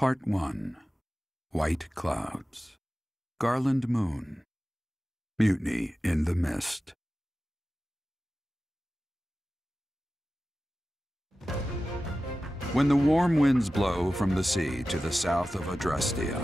Part 1. White Clouds. Garland Moon. Mutiny in the Mist. When the warm winds blow from the sea to the south of Adrestia,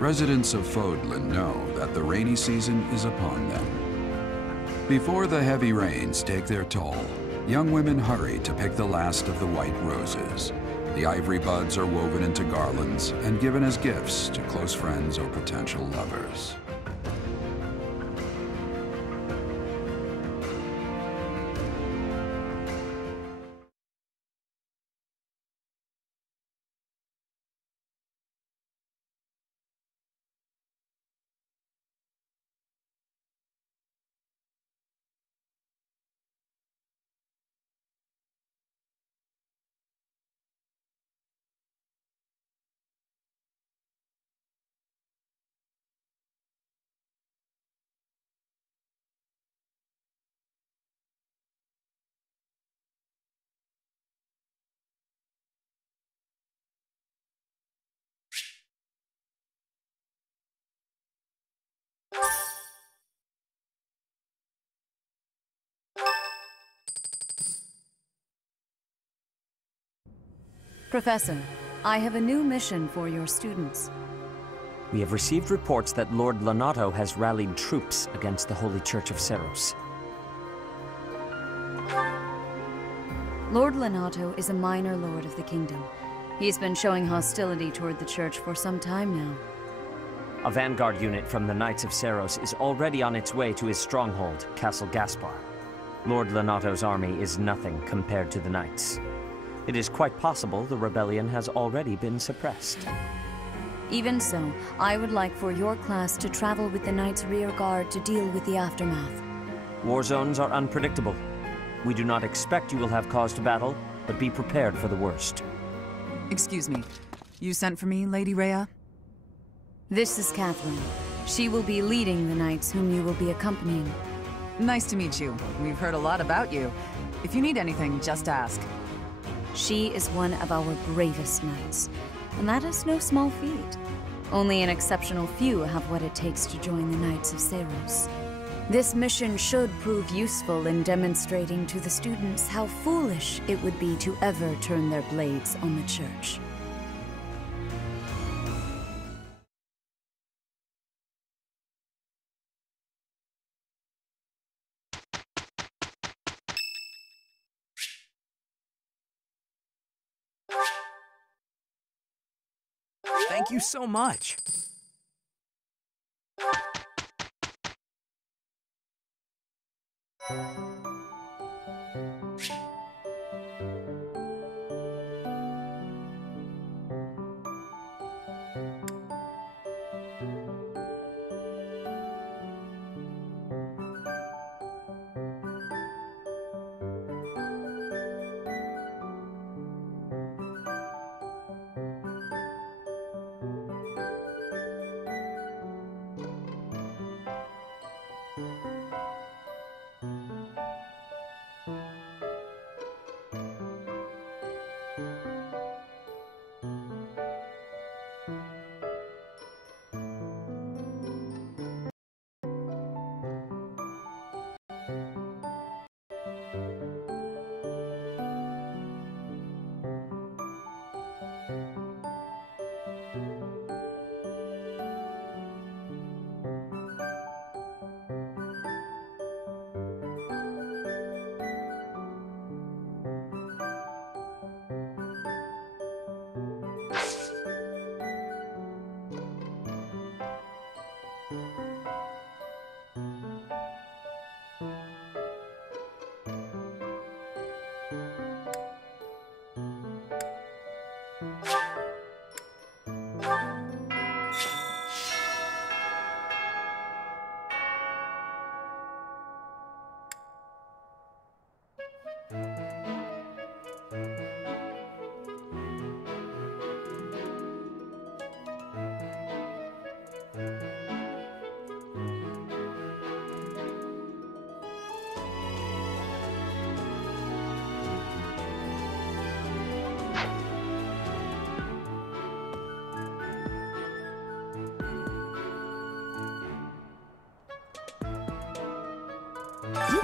residents of Fodlan know that the rainy season is upon them. Before the heavy rains take their toll, young women hurry to pick the last of the white roses. The ivory buds are woven into garlands and given as gifts to close friends or potential lovers. Professor, I have a new mission for your students. We have received reports that Lord Lonato has rallied troops against the Holy Church of Seros. Lord Lonato is a minor lord of the kingdom. He's been showing hostility toward the church for some time now. A vanguard unit from the Knights of Seros is already on its way to his stronghold, Castle Gaspar. Lord Lonato's army is nothing compared to the Knights. It is quite possible the rebellion has already been suppressed. Even so, I would like for your class to travel with the Knights' rear guard to deal with the aftermath. War zones are unpredictable. We do not expect you will have cause to battle, but be prepared for the worst. Excuse me. You sent for me, Lady Rhea? This is Catherine. She will be leading the Knights whom you will be accompanying. Nice to meet you. We've heard a lot about you. If you need anything, just ask. She is one of our bravest knights, and that is no small feat. Only an exceptional few have what it takes to join the Knights of Seros. This mission should prove useful in demonstrating to the students how foolish it would be to ever turn their blades on the Church. Thank you so much.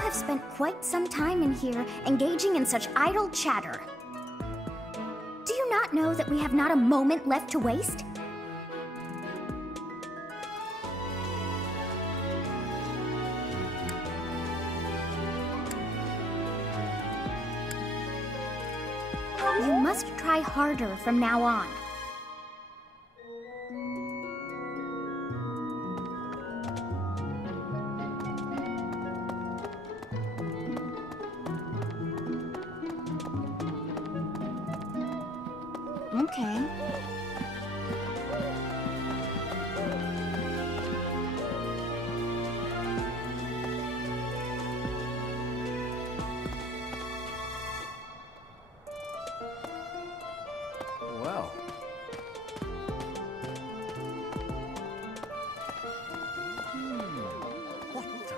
have spent quite some time in here engaging in such idle chatter. Do you not know that we have not a moment left to waste? You must try harder from now on. Okay. Well. What the?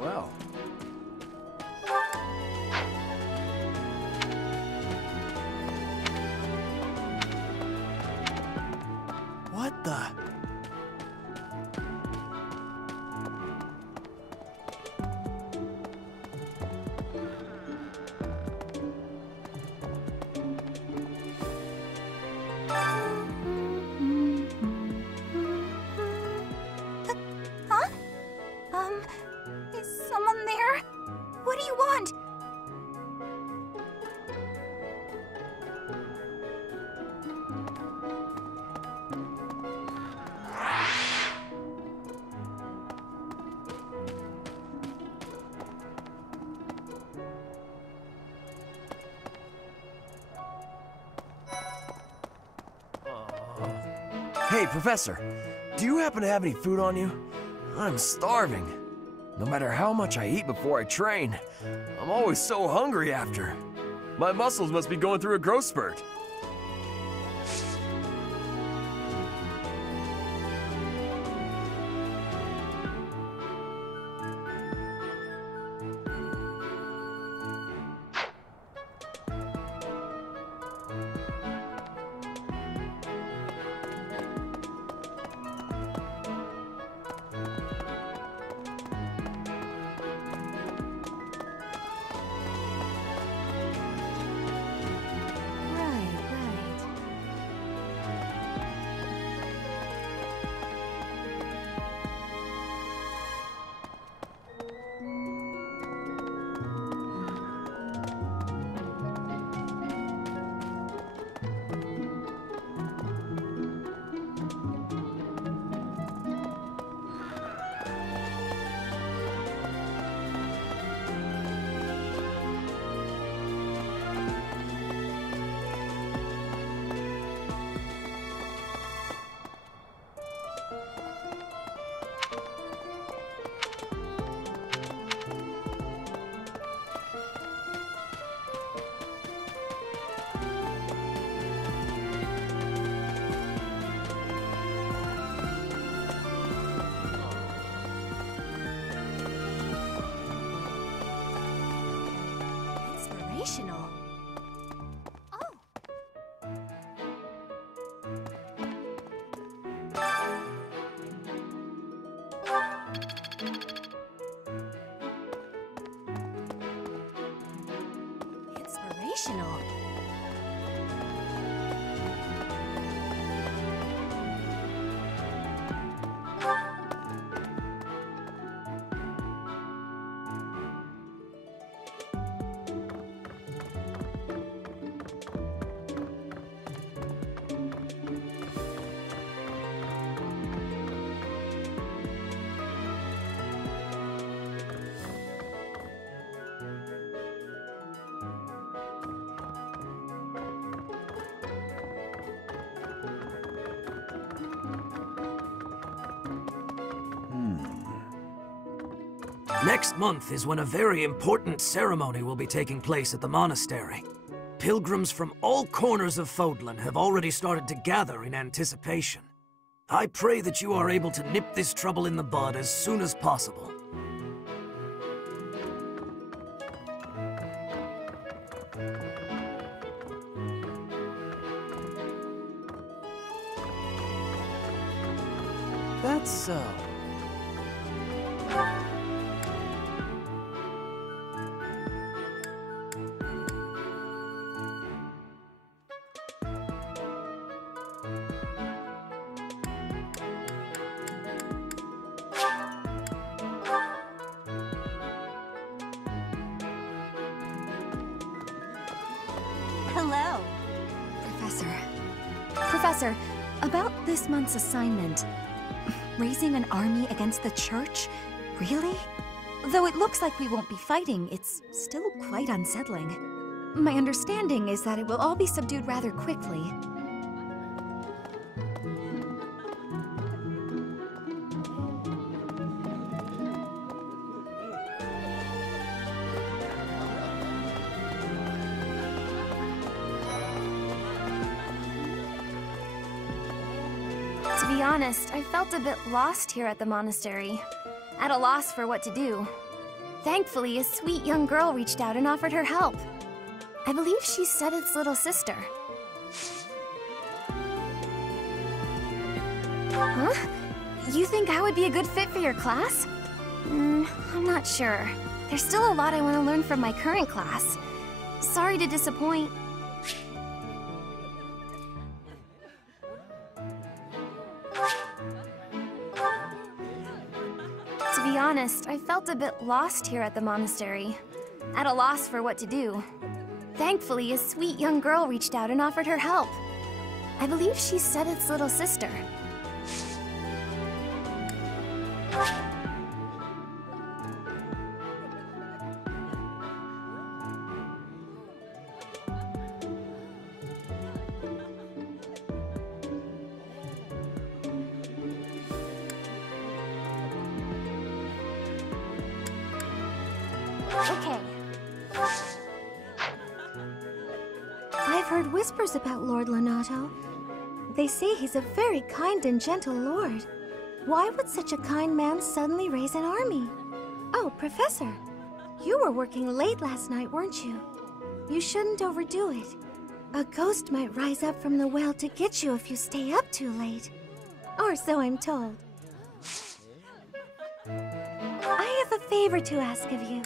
Well. What the? Huh? Is someone there? What do you want? Hey, Professor, do you happen to have any food on you? I'm starving. No matter how much I eat before I train, I'm always so hungry after. My muscles must be going through a growth spurt. Right, right. Inspirational. Oh. Inspirational. Next month is when a very important ceremony will be taking place at the monastery. Pilgrims from all corners of Fodlan have already started to gather in anticipation. I pray that you are able to nip this trouble in the bud as soon as possible. That's so. Hello. Professor, about this month's assignment. Raising an army against the church? Really? Though it looks like we won't be fighting, it's still quite unsettling. My understanding is that it will all be subdued rather quickly. To be honest, I felt a bit lost here at the monastery. At a loss for what to do. Thankfully, a sweet young girl reached out and offered her help. I believe she's Sedith's little sister. Huh? You think I would be a good fit for your class? I'm not sure. There's still a lot I want to learn from my current class. Sorry to disappoint. To be honest, I felt a bit lost here at the monastery. At a loss for what to do. Thankfully, a sweet young girl reached out and offered her help. I believe she's Sedith's little sister. Okay. I've heard whispers about Lord Lonato. They say he's a very kind and gentle lord. Why would such a kind man suddenly raise an army? Oh, Professor, you were working late last night, weren't you? You shouldn't overdo it. A ghost might rise up from the well to get you if you stay up too late. Or so I'm told. I have a favor to ask of you.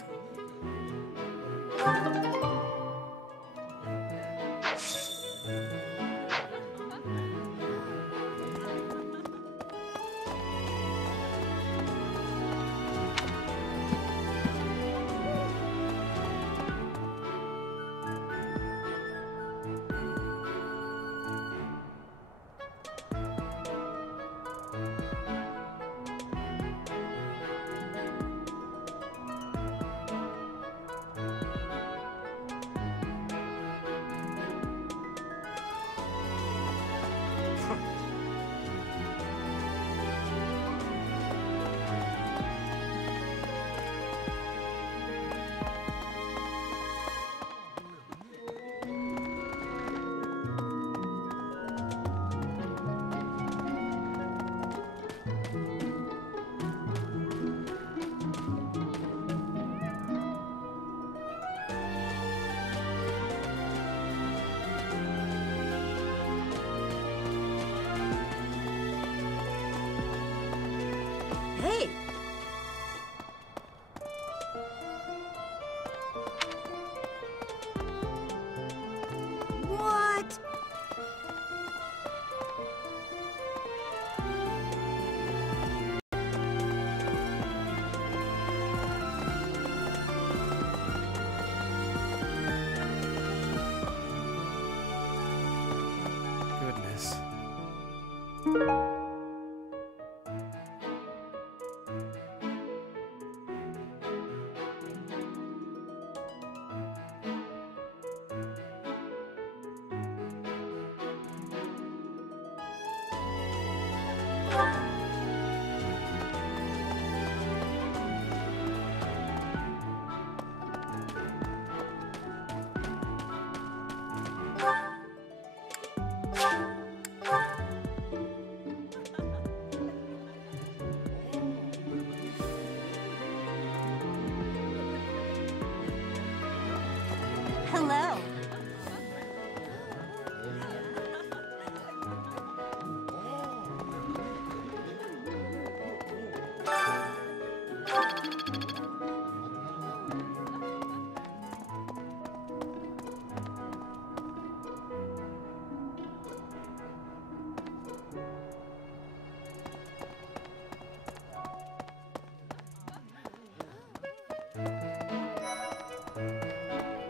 Hello.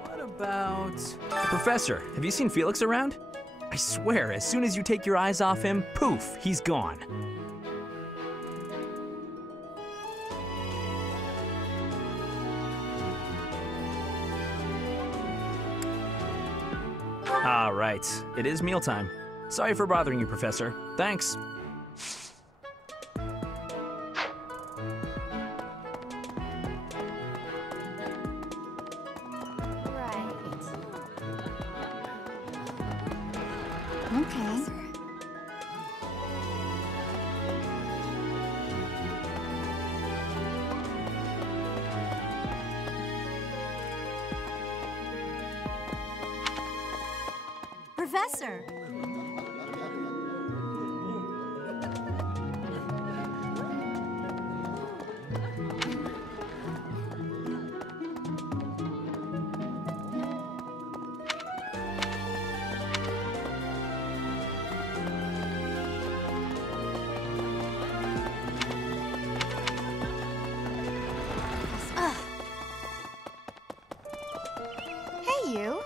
What about... Professor, have you seen Felix around? I swear, as soon as you take your eyes off him, poof, he's gone. Ah, right. It is mealtime. Sorry for bothering you, Professor. Thanks. Right. Okay. Professor. Hey, you.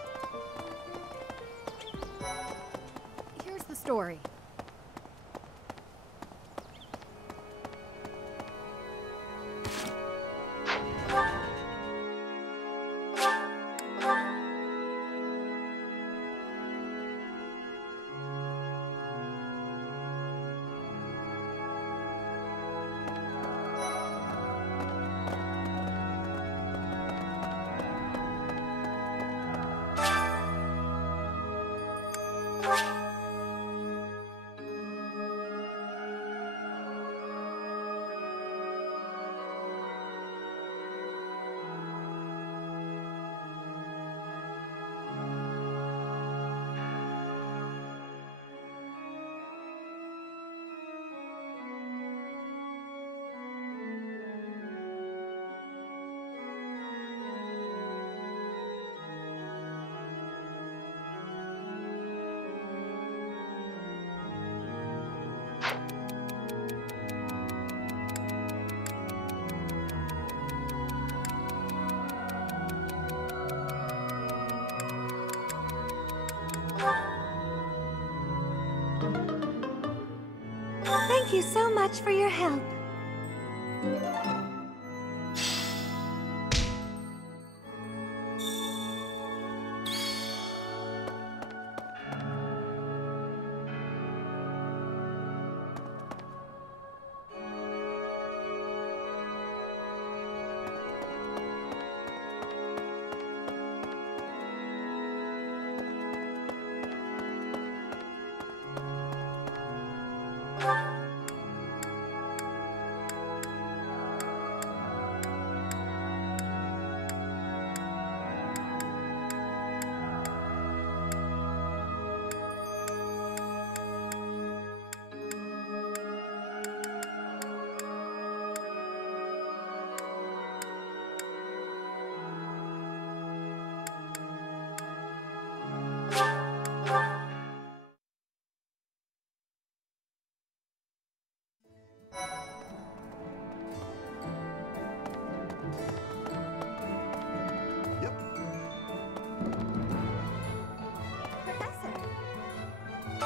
Here's the story. Thank you so much for your help.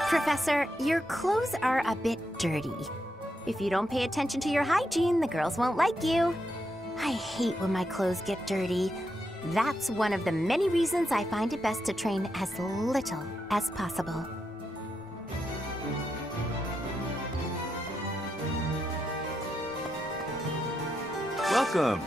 Professor, your clothes are a bit dirty. If you don't pay attention to your hygiene, the girls won't like you. I hate when my clothes get dirty. That's one of the many reasons I find it best to train as little as possible. Welcome.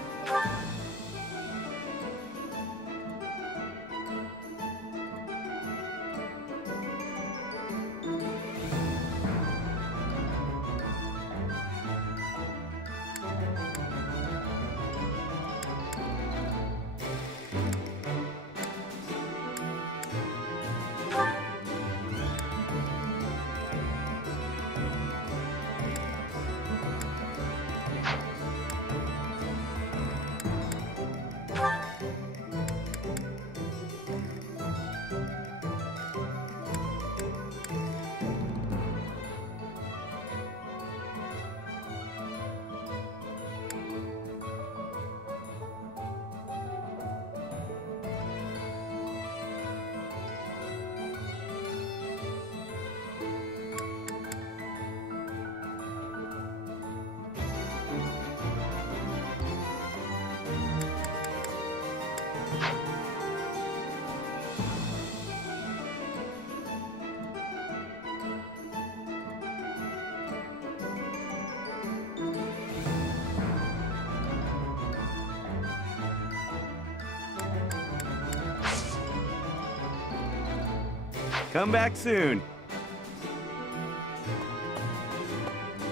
Come back soon.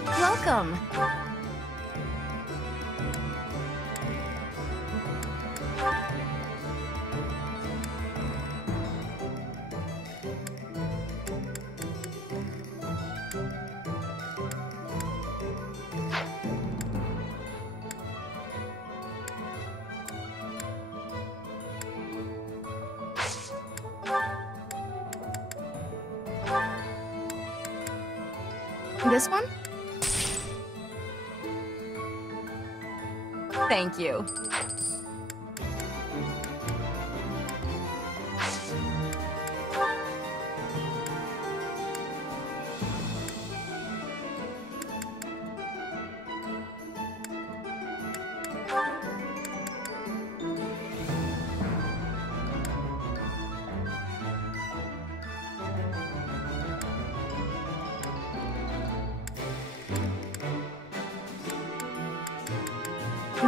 Welcome. This one? Thank you.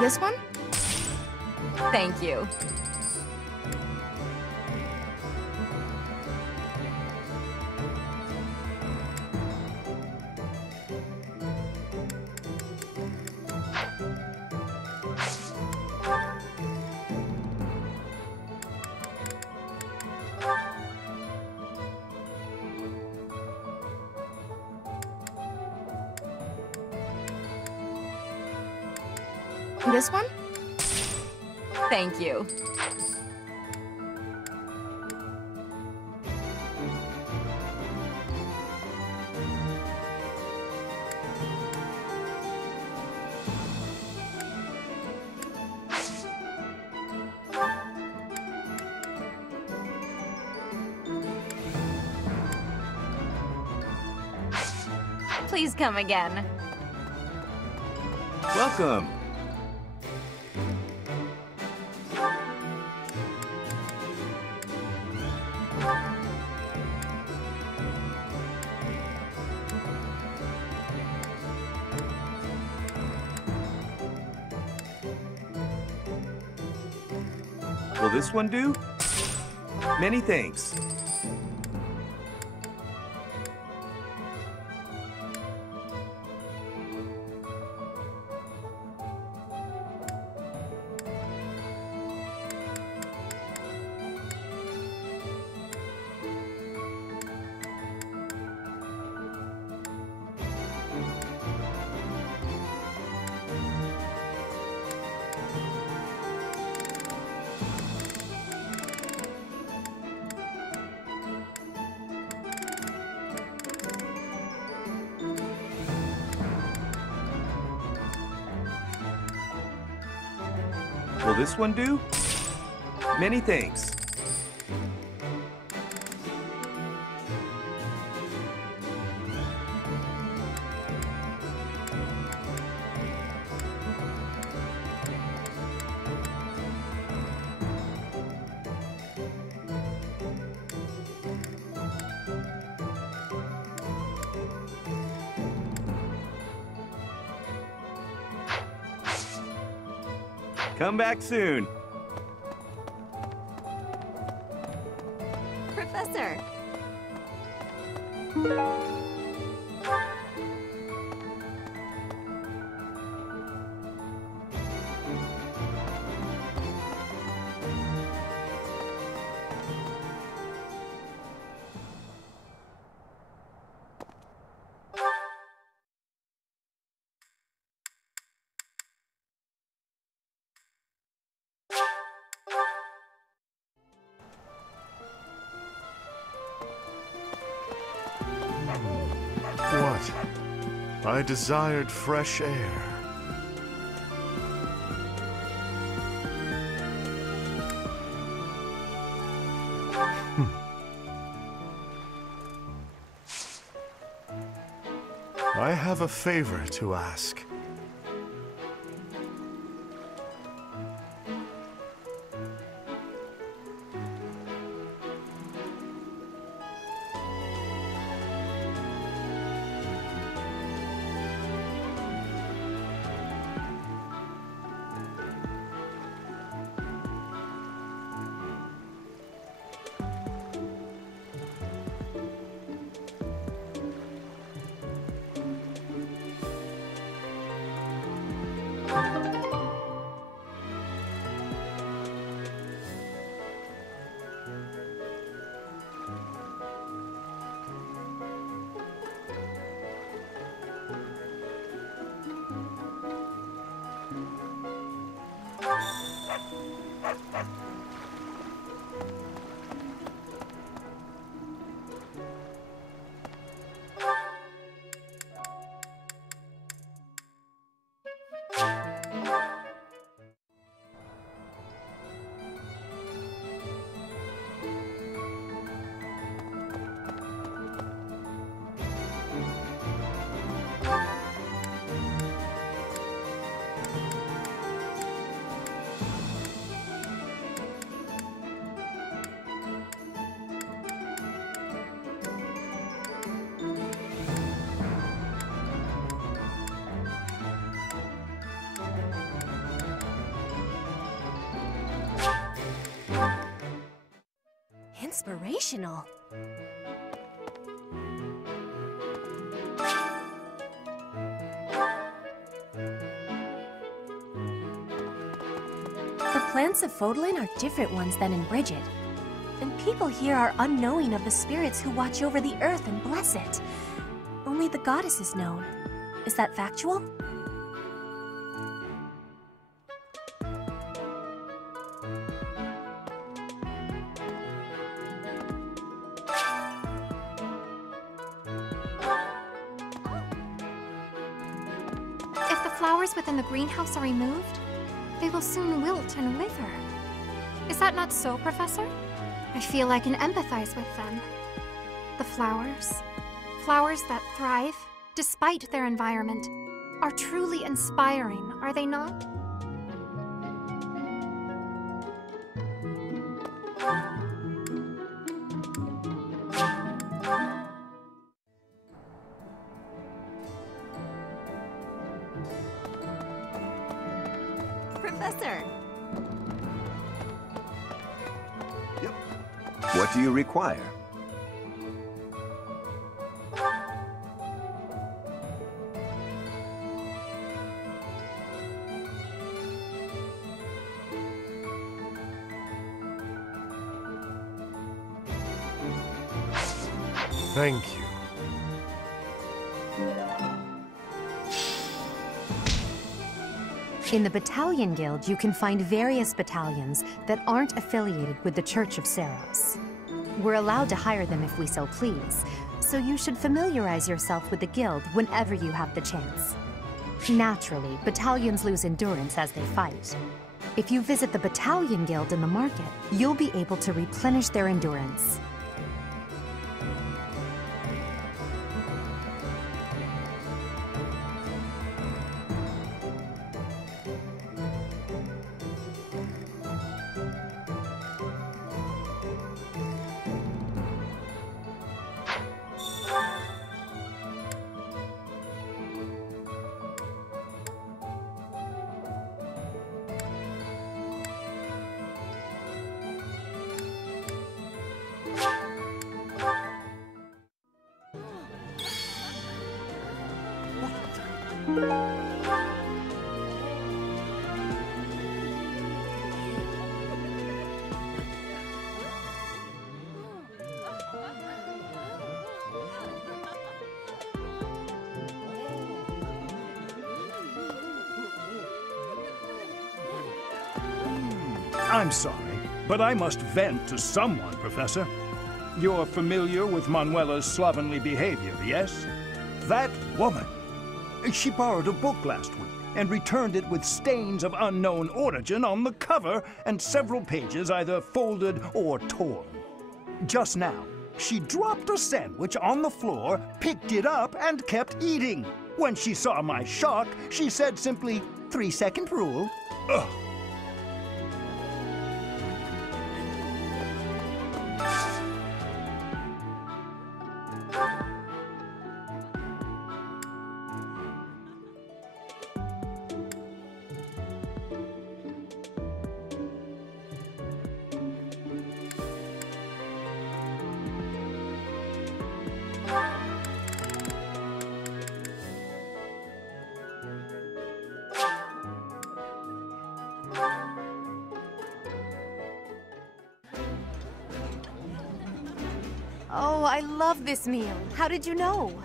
This one? Thank you. This one? Thank you. Please come again. Welcome. Will this one do? Many thanks. Will this one do? Many thanks. Come back soon. Professor. What? I desired fresh air. I have a favor to ask. Inspirational. The plants of Fodlan are different ones than in Brigid. And people here are unknowing of the spirits who watch over the earth and bless it. Only the goddess is known. Is that factual? If the flowers within the greenhouse are removed, they will soon wilt and wither. Is that not so, Professor? I feel I can empathize with them. The flowers that thrive, despite their environment, are truly inspiring, are they not? Professor! Yep. What do you require? Thank you. In the Battalion Guild, you can find various battalions that aren't affiliated with the Church of Seiros. We're allowed to hire them if we so please, so you should familiarize yourself with the guild whenever you have the chance. Naturally, battalions lose endurance as they fight. If you visit the Battalion Guild in the market, you'll be able to replenish their endurance. I'm sorry, but I must vent to someone, Professor. You're familiar with Manuela's slovenly behavior, yes? That woman! She borrowed a book last week and returned it with stains of unknown origin on the cover and several pages either folded or torn. Just now, she dropped a sandwich on the floor, picked it up, and kept eating. When she saw my shock, she said simply, 3-second rule. Ugh. Oh, I love this meal. How did you know?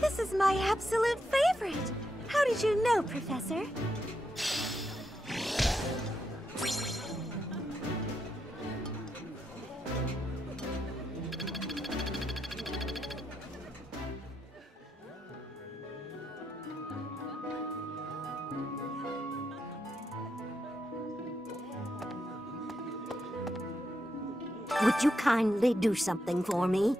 This is my absolute favorite. How did you know, Professor? Would you kindly do something for me?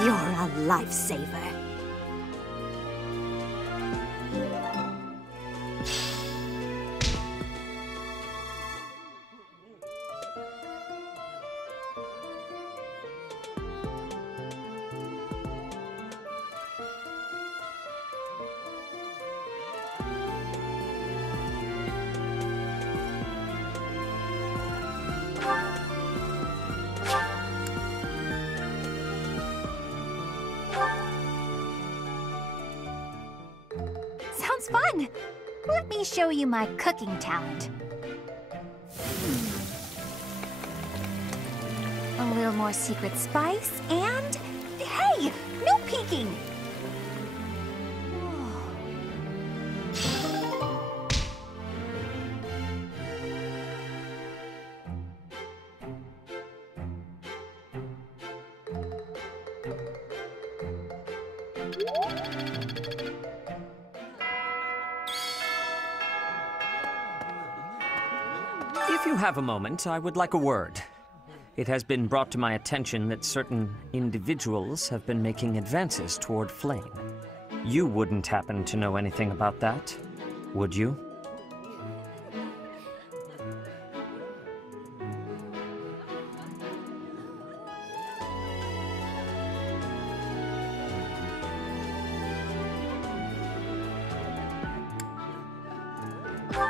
You're a lifesaver. Sounds fun! Let me show you my cooking talent. A little more secret spice, and... Hey! No peeking! If you have a moment, I would like a word. It has been brought to my attention that certain individuals have been making advances toward Flame. You wouldn't happen to know anything about that, would you?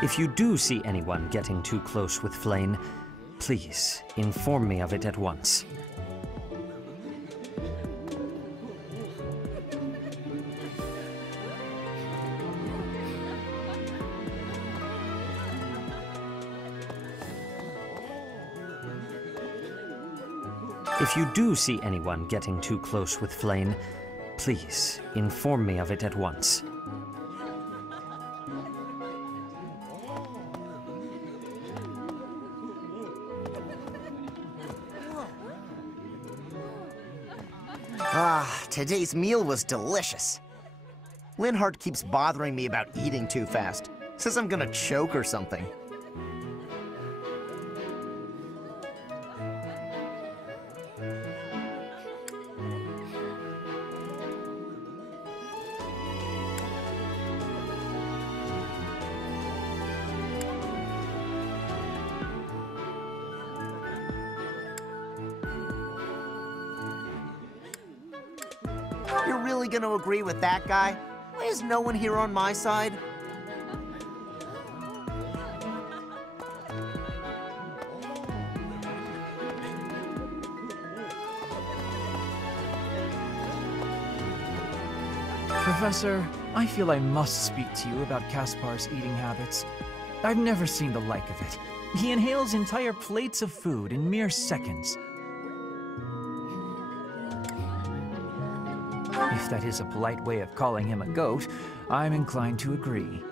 If you do see anyone getting too close with Flame, please inform me of it at once. If you do see anyone getting too close with Flame, please inform me of it at once. Ah, today's meal was delicious. Linhardt keeps bothering me about eating too fast. Says I'm gonna choke or something. You're really gonna agree with that guy? Why is no one here on my side? Professor, I feel I must speak to you about Caspar's eating habits. I've never seen the like of it. He inhales entire plates of food in mere seconds. If that is a polite way of calling him a goat, I'm inclined to agree.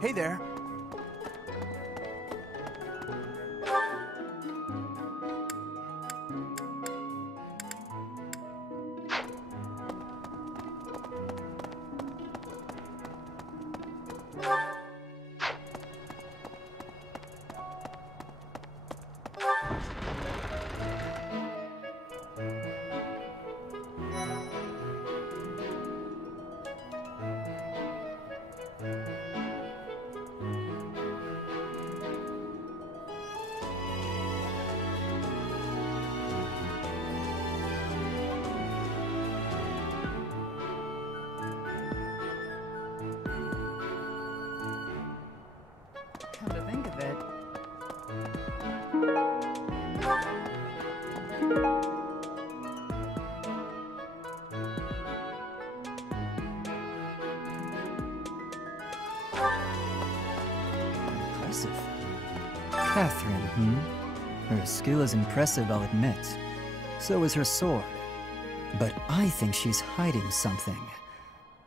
Hey there. Come to think of it. Impressive. Catherine, Her skill is impressive, I'll admit. So is her sword. But I think she's hiding something.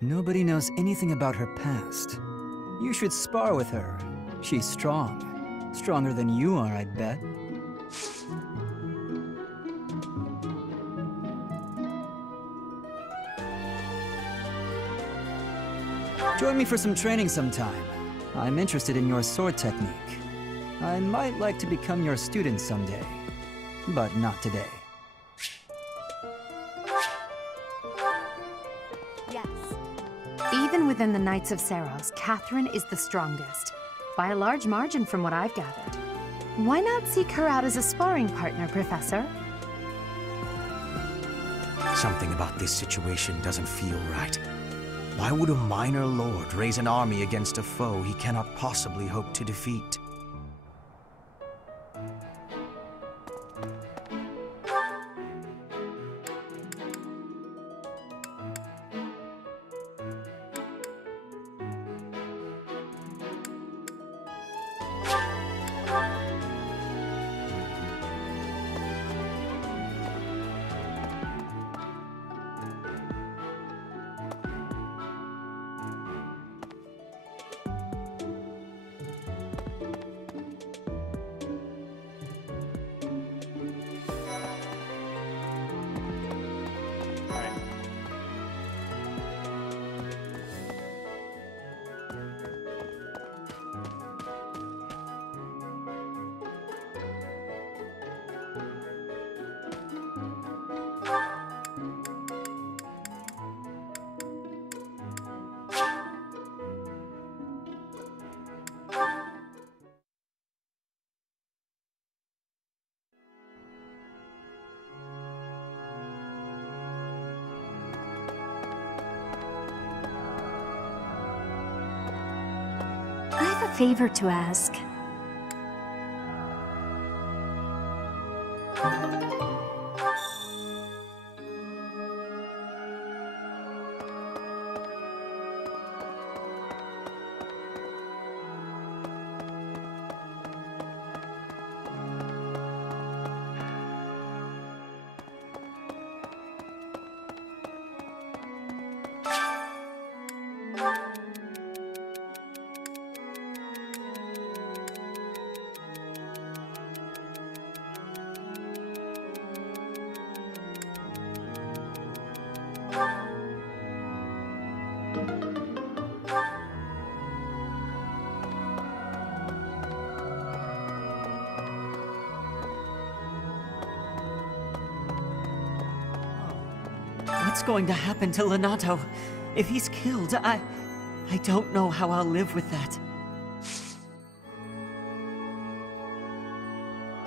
Nobody knows anything about her past. You should spar with her. She's strong. Stronger than you are, I bet. Join me for some training sometime. I'm interested in your sword technique. I might like to become your student someday, but not today. Yes. Even within the Knights of Seiros, Catherine is the strongest, by a large margin from what I've gathered. Why not seek her out as a sparring partner, Professor? Something about this situation doesn't feel right. Why would a minor lord raise an army against a foe he cannot possibly hope to defeat? A favor to ask. What's going to happen to Lonato? If he's killed, I don't know how I'll live with that.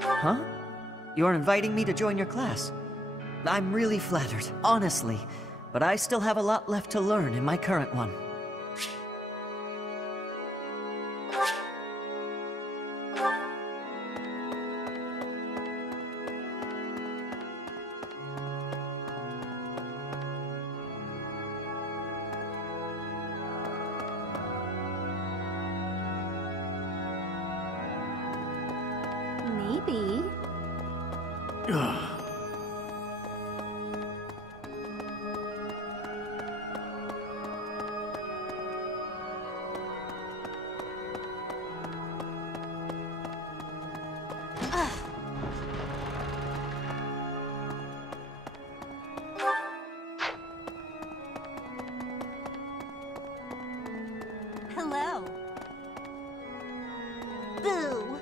Huh? You're inviting me to join your class? I'm really flattered, honestly. But I still have a lot left to learn in my current one. Maybe. Hello. Boo.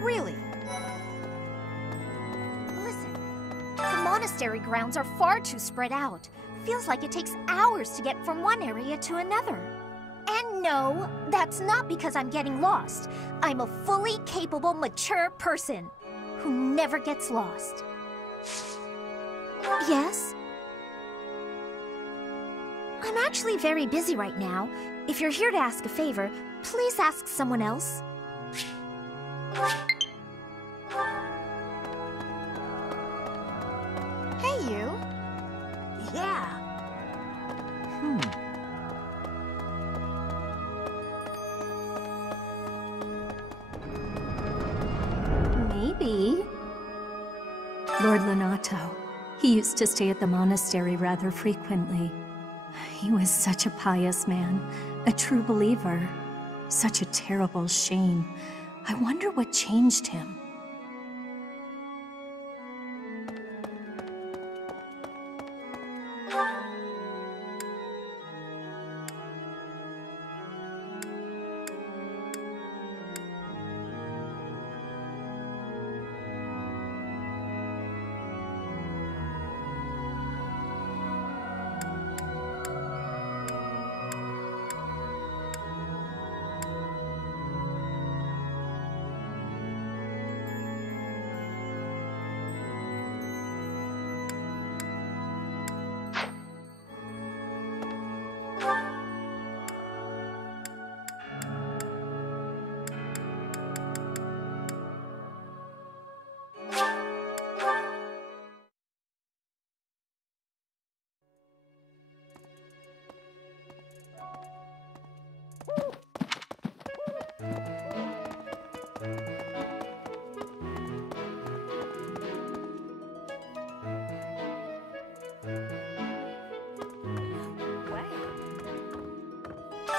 Really? Listen, the monastery grounds are far too spread out. Feels like it takes hours to get from one area to another. And no, that's not because I'm getting lost. I'm a fully capable, mature person who never gets lost. Yes? I'm actually very busy right now. If you're here to ask a favor, please ask someone else. Maybe. Lord Lonato. He used to stay at the monastery rather frequently. He was such a pious man, a true believer. Such a terrible shame. I wonder what changed him.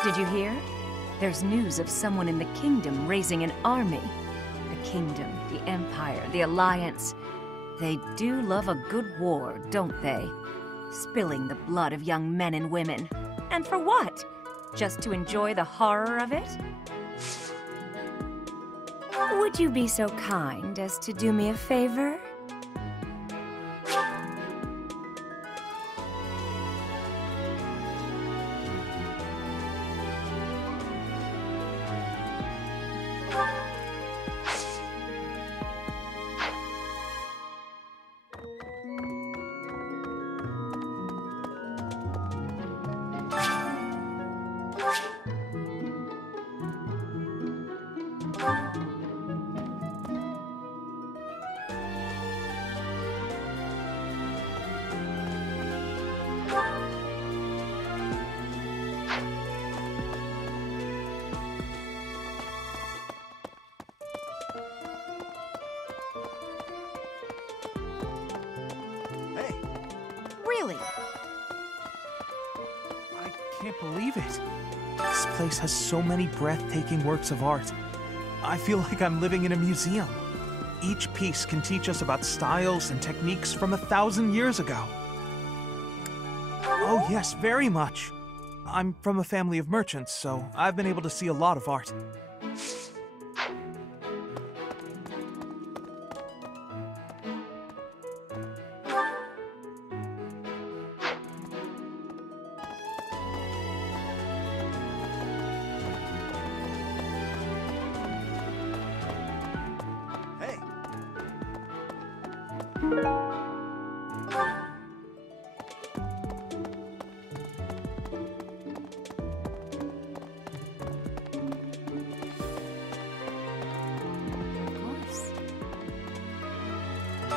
Did you hear? There's news of someone in the kingdom raising an army. The kingdom, the empire, the alliance. They do love a good war, don't they? Spilling the blood of young men and women. And for what? Just to enjoy the horror of it? Would you be so kind as to do me a favor? Really? I can't believe it. This place has so many breathtaking works of art. I feel like I'm living in a museum. Each piece can teach us about styles and techniques from 1,000 years ago. Oh yes, very much. I'm from a family of merchants, so I've been able to see a lot of art.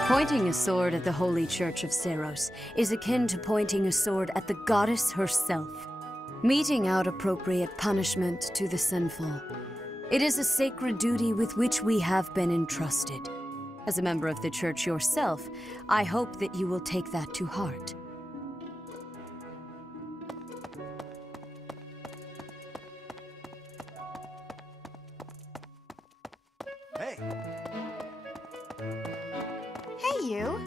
Pointing a sword at the Holy Church of Seiros is akin to pointing a sword at the goddess herself, meting out appropriate punishment to the sinful. It is a sacred duty with which we have been entrusted. As a member of the Church yourself, I hope that you will take that to heart. Hey! Hey, you!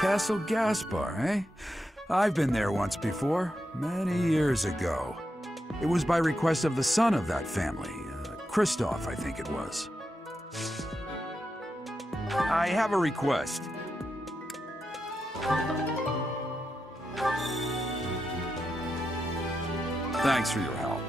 Castle Gaspar, eh? I've been there once before, many years ago. It was by request of the son of that family, Christoph, I think it was. I have a request. Thanks for your help.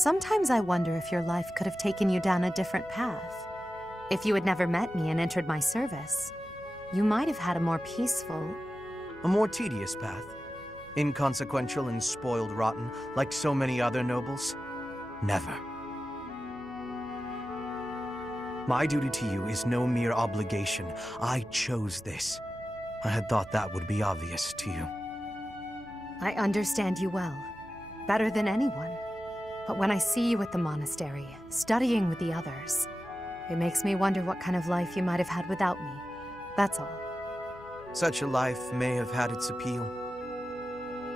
Sometimes I wonder if your life could have taken you down a different path. If you had never met me and entered my service, you might have had a more peaceful... A more tedious path. Inconsequential and spoiled rotten, like so many other nobles. Never. My duty to you is no mere obligation. I chose this. I had thought that would be obvious to you. I understand you well, better than anyone. But when I see you at the monastery, studying with the others, it makes me wonder what kind of life you might have had without me. That's all. Such a life may have had its appeal.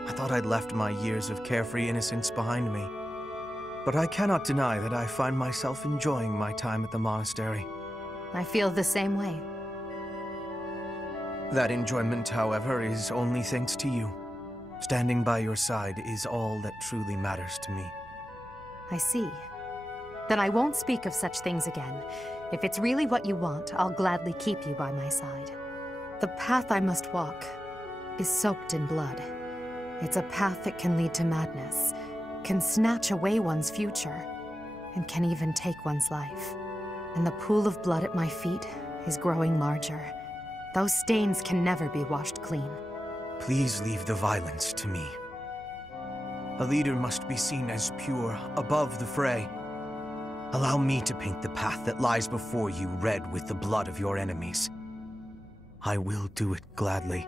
I thought I'd left my years of carefree innocence behind me. But I cannot deny that I find myself enjoying my time at the monastery. I feel the same way. That enjoyment, however, is only thanks to you. Standing by your side is all that truly matters to me. I see. Then I won't speak of such things again. If it's really what you want, I'll gladly keep you by my side. The path I must walk is soaked in blood. It's a path that can lead to madness, can snatch away one's future, and can even take one's life. And the pool of blood at my feet is growing larger. Those stains can never be washed clean. Please leave the violence to me. A leader must be seen as pure, above the fray. Allow me to paint the path that lies before you red with the blood of your enemies. I will do it gladly.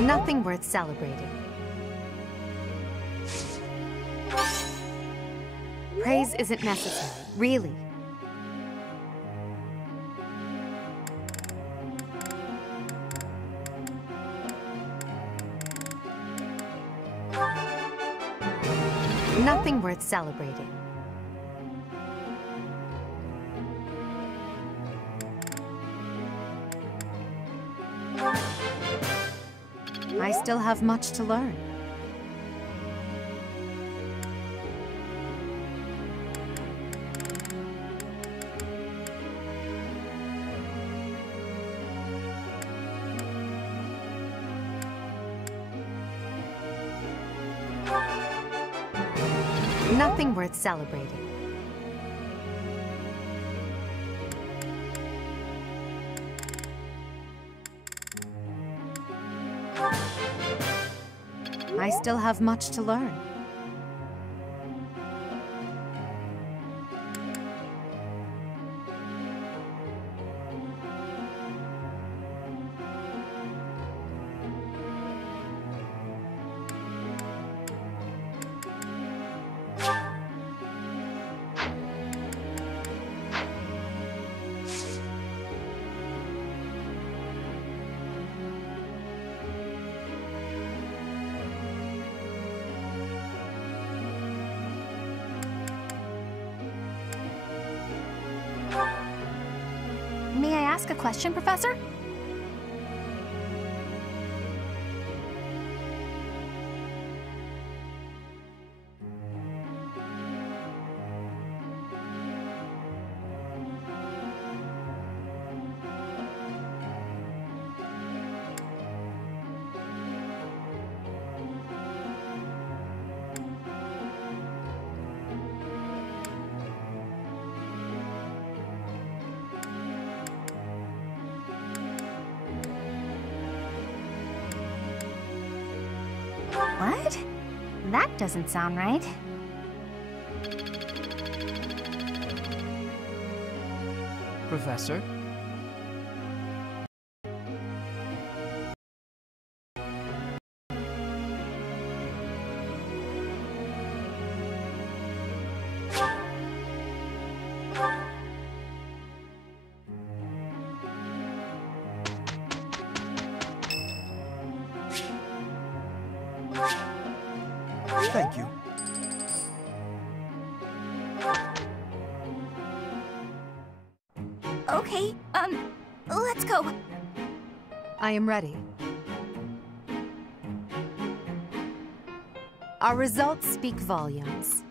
Nothing worth celebrating. Praise isn't necessary, really. Nothing worth celebrating. I still have much to learn. Nothing worth celebrating. I still have much to learn. May I ask a question, Professor? What? That doesn't sound right. Professor? Thank you. Okay, let's go. I am ready. Our results speak volumes.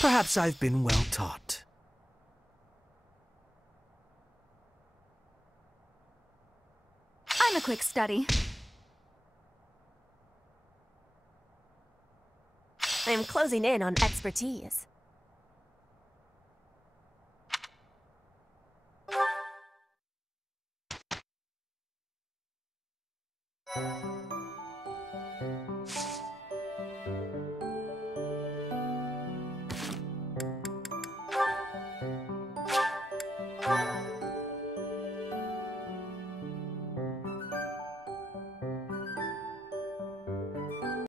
Perhaps I've been well taught. I'm a quick study. I am closing in on expertise.